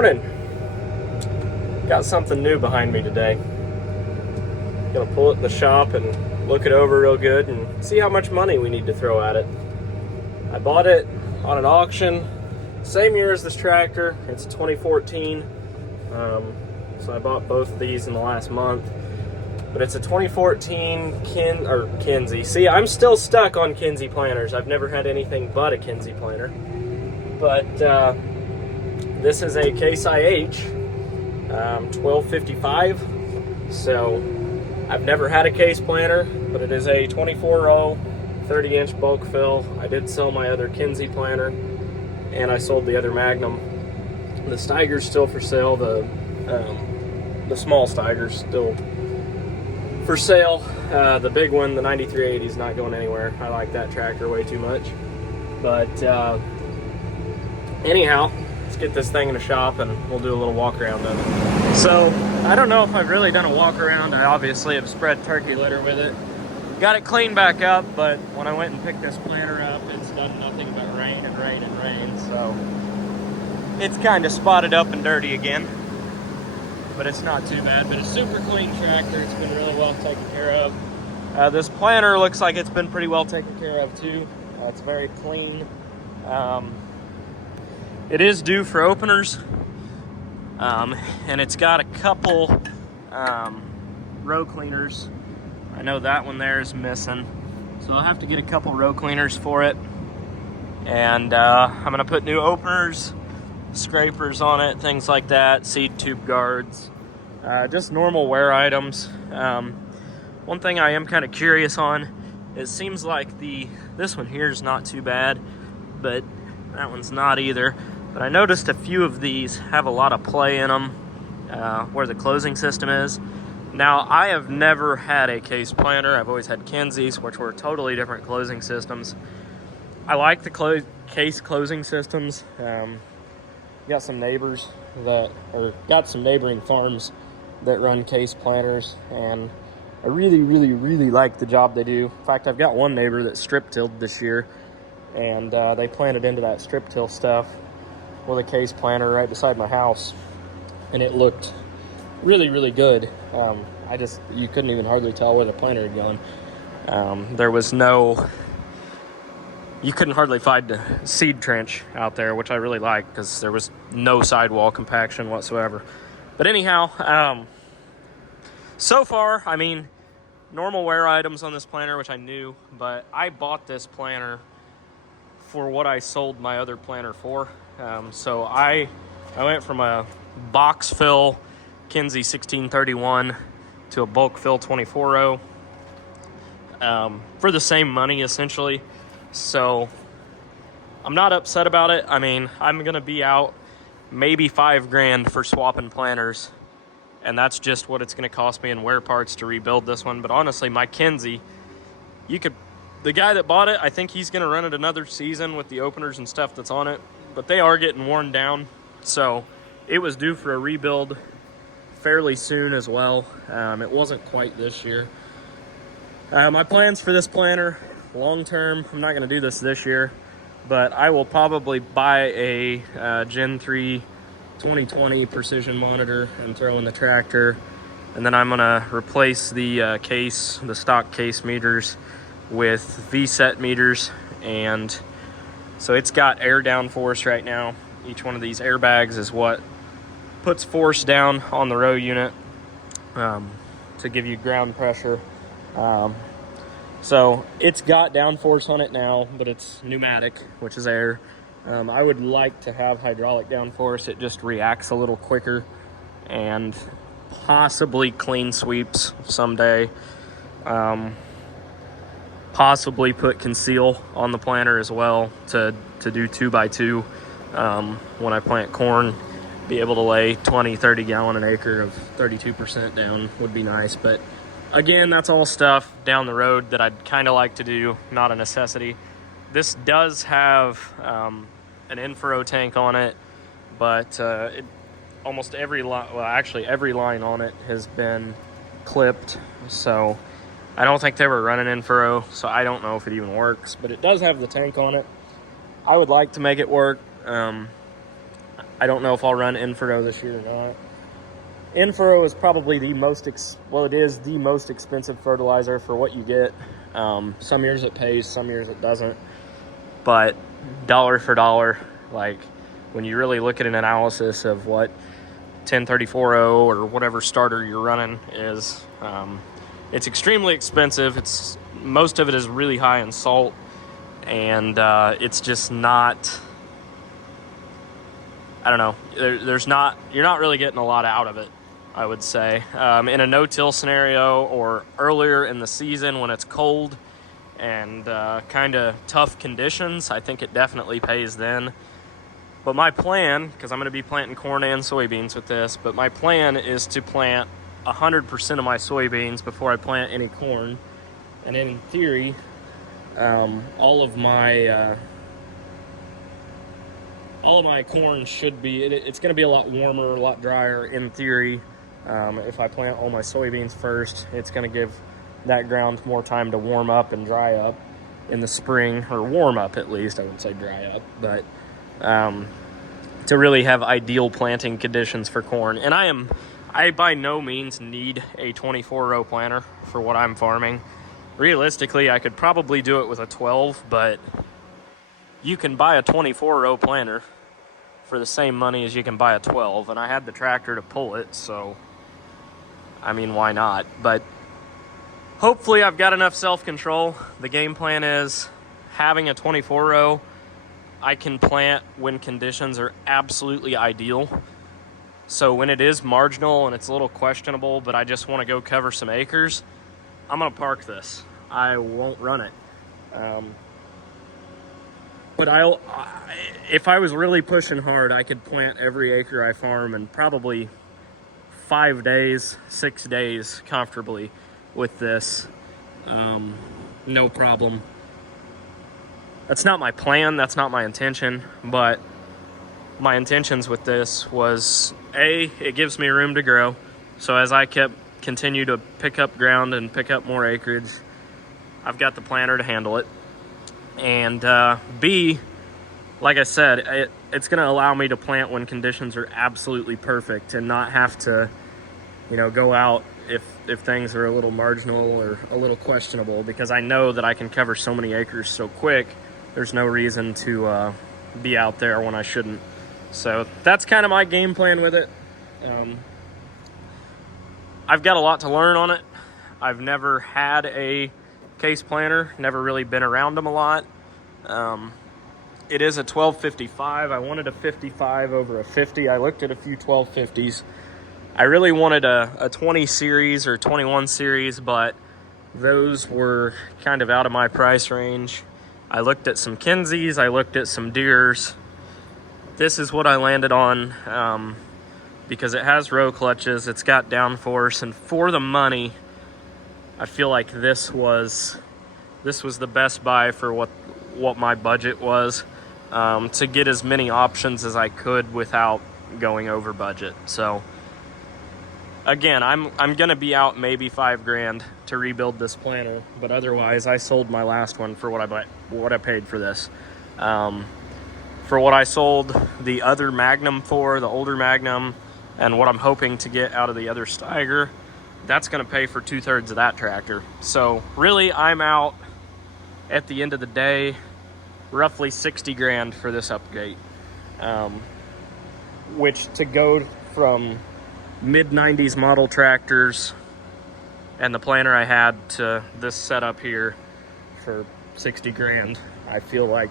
Morning. Got something new behind me today. Gonna pull it in the shop and look it over real good and see how much money we need to throw at it. I bought it on an auction, same year as this tractor. It's 2014. So I bought both of these in the last month. But it's a 2014 Kinze. See, I'm still stuck on Kinze planters. I've never had anything but a Kinze planter. But this is a Case IH 1255. So I've never had a Case planter, but it is a 24-row, 30-inch bulk fill. I did sell my other Kinze planter, and I sold the other Magnum. The Steiger's still for sale. The small Steiger's still for sale. The big one, the 9380, is not going anywhere. I like that tractor way too much. But anyhow, let's get this thing in the shop and we'll do a little walk around of it. So I don't know if I've really done a walk around. I obviously have spread turkey litter with it. Got it cleaned back up, but when I went and picked this planter up, it's done nothing but rain and rain and rain. So it's kind of spotted up and dirty again. But it's not too bad. But a super clean tractor. It's been really well taken care of. This planter looks like it's been pretty well taken care of too. It's very clean. It is due for openers, and it's got a couple row cleaners. I know that one there is missing, so I'll have to get a couple row cleaners for it. And I'm gonna put new openers, scrapers on it, things like that, seed tube guards, just normal wear items. One thing I am kind of curious on, it seems like this one here is not too bad, but that one's not either. But I noticed a few of these have a lot of play in them, where the closing system is. Now, I have never had a Case planter. I've always had Kinzes, which were totally different closing systems. I like the Case closing systems. Got some neighbors got some neighboring farms that run Case planters, and I really, really, really like the job they do. In fact, I've got one neighbor that strip tilled this year, and they planted into that strip till stuff with a Case planter right beside my house, and it looked really, really good. You couldn't even hardly tell where the planter had gone. There was you couldn't hardly find the seed trench out there, which I really like because there was no sidewall compaction whatsoever. But anyhow, so far, I mean, normal wear items on this planter, which I knew, but I bought this planter for what I sold my other planter for. So I went from a box fill Kinze 1631 to a bulk fill 24-row for the same money, essentially. So I'm not upset about it. I mean, I'm going to be out maybe $5,000 for swapping planters, and that's just what it's going to cost me in wear parts to rebuild this one. But honestly, my Kinze, the guy that bought it, I think he's going to run it another season with the openers and stuff that's on it, but they are getting worn down. So it was due for a rebuild fairly soon as well. It wasn't quite this year. My plans for this planter, long term, I'm not going to do this year, but I will probably buy a Gen 3 2020 precision monitor and throw in the tractor, and then I'm going to replace the stock Case meters with V-set meters. And so it's got air downforce right now. Each one of these airbags is what puts force down on the row unit to give you ground pressure. So it's got downforce on it now, but it's pneumatic, which is air. I would like to have hydraulic downforce. It just reacts a little quicker, and possibly clean sweeps someday. Possibly put conceal on the planter as well to do 2x2 when I plant corn. Be able to lay 20-30 gallon an acre of 32% down would be nice. But again, that's all stuff down the road that I'd kind of like to do, not a necessity. This does have an in-furrow tank on it, but almost every line on it has been clipped, so I don't think they were running in-furrow, so I don't know if it even works, but it does have the tank on it. I would like to make it work. I don't know if I'll run in-furrow this year or not. In-furrow is probably the most, it is the most expensive fertilizer for what you get. Some years it pays, some years it doesn't. But dollar for dollar, like when you really look at an analysis of what 1034O or whatever starter you're running is, it's extremely expensive. Most of it is really high in salt, and it's just not, I don't know, you're not really getting a lot out of it, I would say. In a no-till scenario or earlier in the season when it's cold and kind of tough conditions, I think it definitely pays then. But my plan, because I'm going to be planting corn and soybeans with this, but my plan is to plant 100% of my soybeans before I plant any corn. And in theory, all of my corn should be, it's going to be a lot warmer, a lot drier in theory. If I plant all my soybeans first, it's going to give that ground more time to warm up and dry up in the spring, or warm up at least. I wouldn't say dry up, but to really have ideal planting conditions for corn. And I by no means need a 24-row planter for what I'm farming. Realistically, I could probably do it with a 12, but you can buy a 24-row planter for the same money as you can buy a 12, and I had the tractor to pull it, so I mean, why not? But hopefully I've got enough self-control. The game plan is having a 24-row. I can plant when conditions are absolutely ideal. So when it is marginal and it's a little questionable, but I just want to go cover some acres, I'm going to park this. I won't run it. But if I was really pushing hard, I could plant every acre I farm in probably 5 days, 6 days comfortably with this. No problem. That's not my plan, that's not my intention, but my intentions with this was, A, it gives me room to grow. So as I continue to pick up ground and pick up more acreage, I've got the planter to handle it. And B, like I said, it's going to allow me to plant when conditions are absolutely perfect and not have to, go out if things are a little marginal or a little questionable, because I know that I can cover so many acres so quick. There's no reason to be out there when I shouldn't. So that's kind of my game plan with it. I've got a lot to learn on it. I've never had a case planter, never really been around them a lot. It is a 1255. I wanted a 55 over a 50. I looked at a few 1250s. I really wanted a 20 series or 21 series, but those were kind of out of my price range. I looked at some Kinseys, I looked at some Deeres. This is what I landed on because it has row clutches, it's got downforce, and for the money, I feel like this was the best buy for what my budget was, to get as many options as I could without going over budget. So again, I'm gonna be out maybe $5,000 to rebuild this planter, but otherwise I sold my last one for what I paid for this. For what I sold the other Magnum for, the older Magnum, and what I'm hoping to get out of the other Steiger, that's gonna pay for 2/3 of that tractor. So really, I'm out at the end of the day roughly $60,000 for this upgrade, which to go from mid-90s model tractors and the planter I had to this setup here for $60,000, I feel like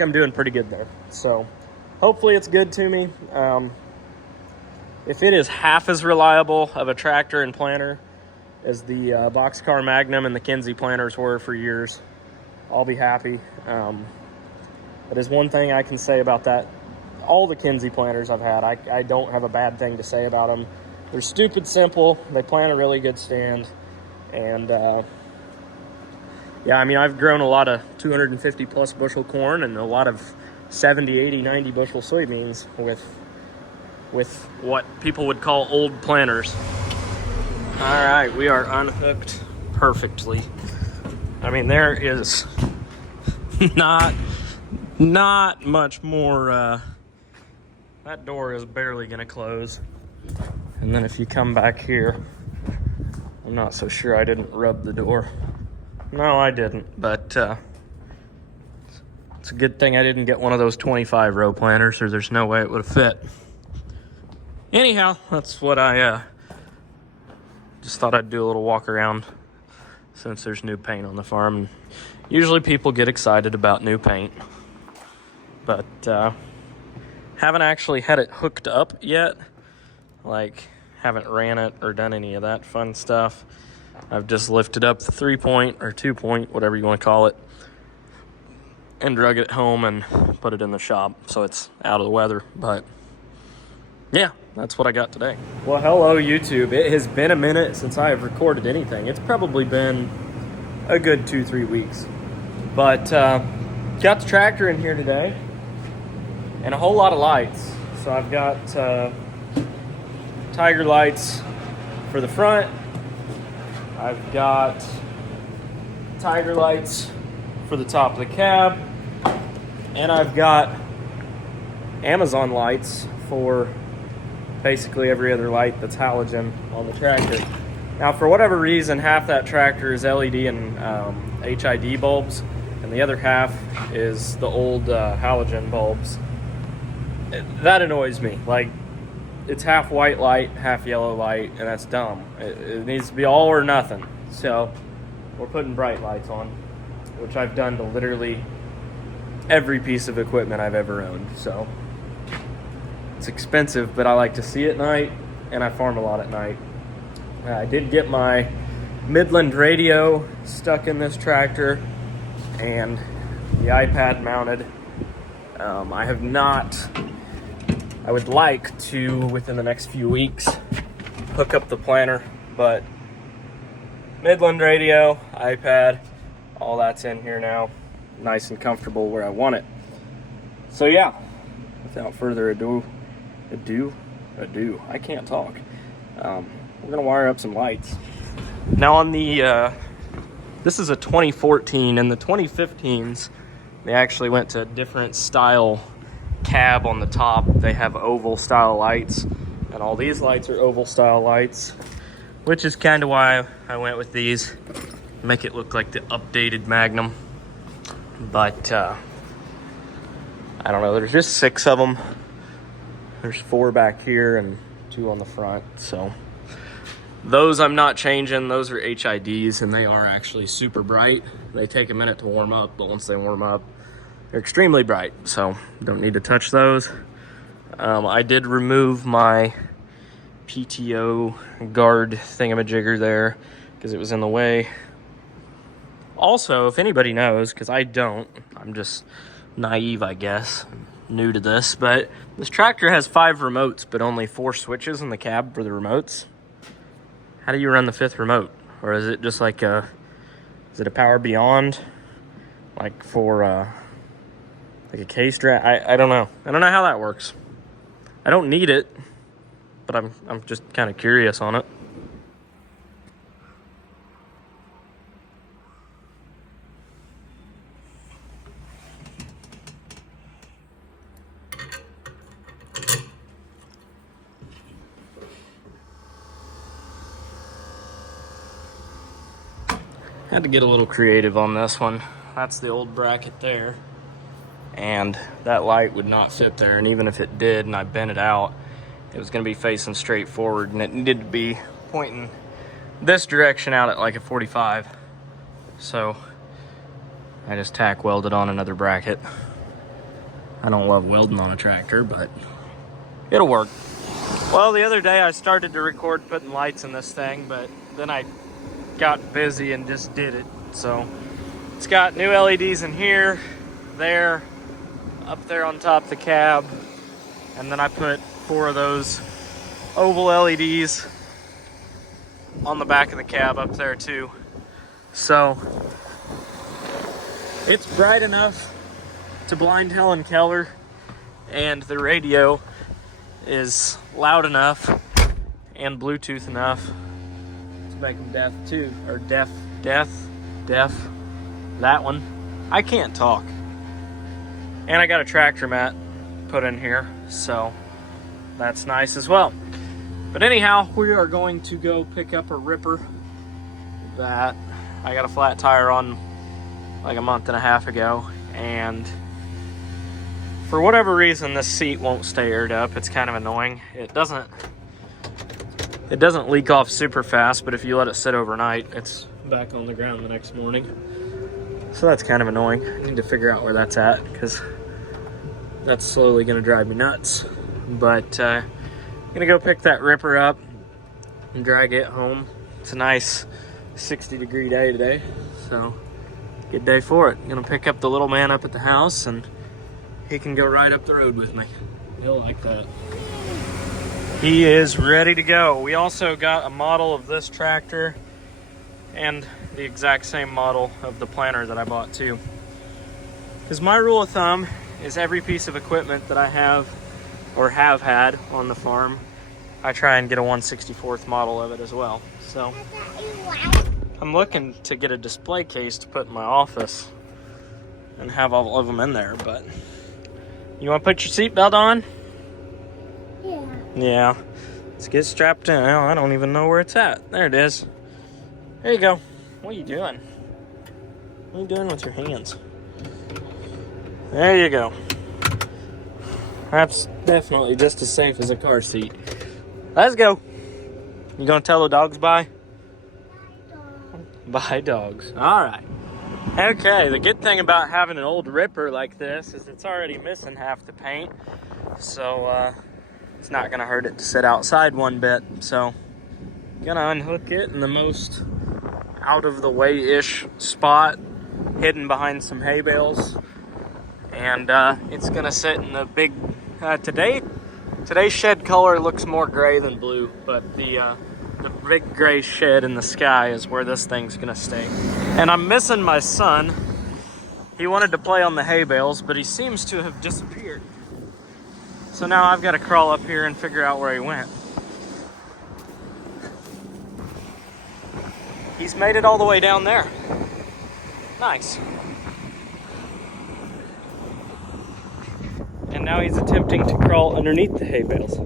I'm doing pretty good there. So hopefully it's good to me. If it is half as reliable of a tractor and planter as the Boxcar Magnum and the Kinze planters were for years, I'll be happy. That is one thing I can say about that. All the Kinze planters I've had, I don't have a bad thing to say about them. They're stupid simple. They plant a really good stand. And yeah, I mean, I've grown a lot of 250 plus bushel corn and a lot of 70, 80, 90 bushel soybeans with what people would call old planters. All right, we are unhooked perfectly. I mean, there is not much more that door is barely gonna close. And then if you come back here, I'm not so sure I didn't rub the door. No, I didn't, but it's a good thing I didn't get one of those 25 row planters, or there's no way it would have fit. Anyhow, that's what I just thought I'd do a little walk around since there's new paint on the farm. And usually people get excited about new paint, but haven't actually had it hooked up yet. Like, haven't ran it or done any of that fun stuff. I've just lifted up the 3-point or 2-point, whatever you want to call it, and drug it home and put it in the shop so it's out of the weather. But yeah, that's what I got today. Well, hello YouTube. It has been a minute since I have recorded anything. It's probably been a good 2-3 weeks. But got the tractor in here today and a whole lot of lights. So I've got Tiger lights for the front. I've got Tiger lights for the top of the cab. And I've got Amazon lights for basically every other light that's halogen on the tractor. Now, for whatever reason, half that tractor is LED and HID bulbs, and the other half is the old halogen bulbs. That annoys me. Like, it's half white light, half yellow light, and that's dumb. It needs to be all or nothing. So we're putting bright lights on, which I've done to literally every piece of equipment I've ever owned. So it's expensive, but I like to see at night, and I farm a lot at night. I did get my Midland radio stuck in this tractor and the iPad mounted. I have not. I would like to, within the next few weeks, hook up the planter, but Midland radio, iPad, all that's in here now, nice and comfortable where I want it. So yeah, without further ado, I can't talk. We're gonna wire up some lights. Now on the, this is a 2014, and the 2015s, they actually went to a different style cab on the top. They have oval style lights, and all these lights are oval style lights, which is kind of why I went with these. Make it look like the updated Magnum. But I don't know, there's just 6 of them. There's 4 back here and 2 on the front. So those I'm not changing. Those are HIDs, and they are actually super bright. They take a minute to warm up, but once they warm up, they're extremely bright, so don't need to touch those. I did remove my PTO guard thingamajigger there because it was in the way. Also, if anybody knows, because I don't, I'm just naive, I guess, new to this, but this tractor has 5 remotes, but only 4 switches in the cab for the remotes. How do you run the 5th remote? Or is it just like is it a Power Beyond? Like for, like a case drag? I don't know. I don't know how that works. I don't need it, but I'm just kind of curious on it. Had to get a little creative on this one. That's the old bracket there. And that light would not fit there, and even if it did and I bent it out, it was going to be facing straight forward, and it needed to be pointing this direction out at like a 45. So I just tack welded on another bracket. I don't love welding on a tractor, but it'll work. Well, the other day I started to record putting lights in this thing, but then I got busy and just did it. So it's got new LEDs in here, there, up there on top of the cab, and then I put 4 of those oval LEDs on the back of the cab up there too. So it's bright enough to blind Helen Keller, and the radio is loud enough and Bluetooth enough to make them deaf too, or deaf, that one. I can't talk. And I got a tractor mat put in here, so that's nice as well. But anyhow, we are going to go pick up a ripper that I got a flat tire on like a month and a half ago, and for whatever reason this seat won't stay aired up. It's kind of annoying. It doesn't leak off super fast, but if you let it sit overnight, it's back on the ground the next morning. So that's kind of annoying. I need to figure out where that's at, because that's slowly gonna drive me nuts. But I'm gonna go pick that ripper up and drag it home. It's a nice 60-degree day today, so good day for it. I'm gonna pick up the little man up at the house, and he can go right up the road with me. He'll like that. He is ready to go. We also got a model of this tractor and the exact same model of the planter that I bought too. Because my rule of thumb is every piece of equipment that I have or have had on the farm, I try and get a 1/64th model of it as well. So I'm looking to get a display case to put in my office and have all of them in there, but you want to put your seatbelt on? Yeah. Yeah. Let's get strapped in. Oh, I don't even know where it's at. There it is. There you go. What are you doing? What are you doing with your hands? There you go. That's definitely just as safe as a car seat. Let's go. You gonna tell the dogs bye? Bye, dogs. All right. Okay, the good thing about having an old ripper like this is it's already missing half the paint. So it's not gonna hurt it to sit outside one bit. So I'm gonna unhook it in the most out of the way-ish spot, hidden behind some hay bales. And it's gonna sit in the big, today's shed color looks more gray than blue, but the big gray shed in the sky is where this thing's gonna stay. And I'm missing my son. He wanted to play on the hay bales, but he seems to have disappeared. So now I've got to crawl up here and figure out where he went. He's made it all the way down there. Nice. And now he's attempting to crawl underneath the hay bales.